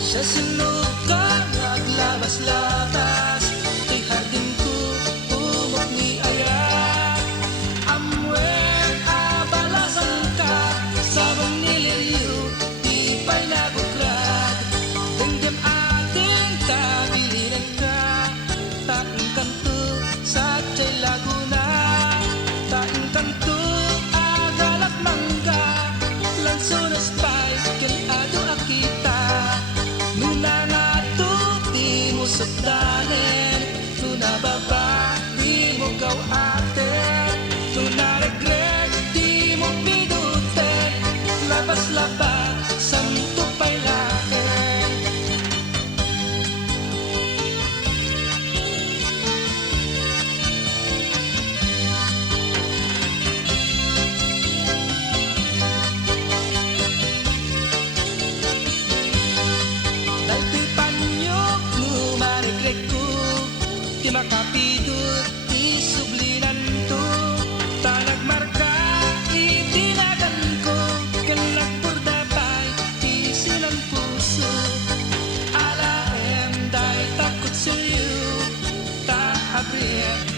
Sa sunod ka naglabas-labas, kay hardin ko umok ni Aya. Amwen abalasan ka, sabang nililiw, di pa'y nabukrad. Dengdem ating tabilinan ka, taing kanto sa Chay Laguna. Taing kanto agalak mangga, lansones pa'y ken ado akita. Nuna nga to di mo sukdanen, nuna baba di mo gawaten, nuna regret di mo piduten, labas-labas santo pa'y laken. Di makapidot, di sublinan to. Tanag marka, itinagan ko. Kan nagpurdapay, di silang puso. Alaem, day takot sa'yo. Ta abrir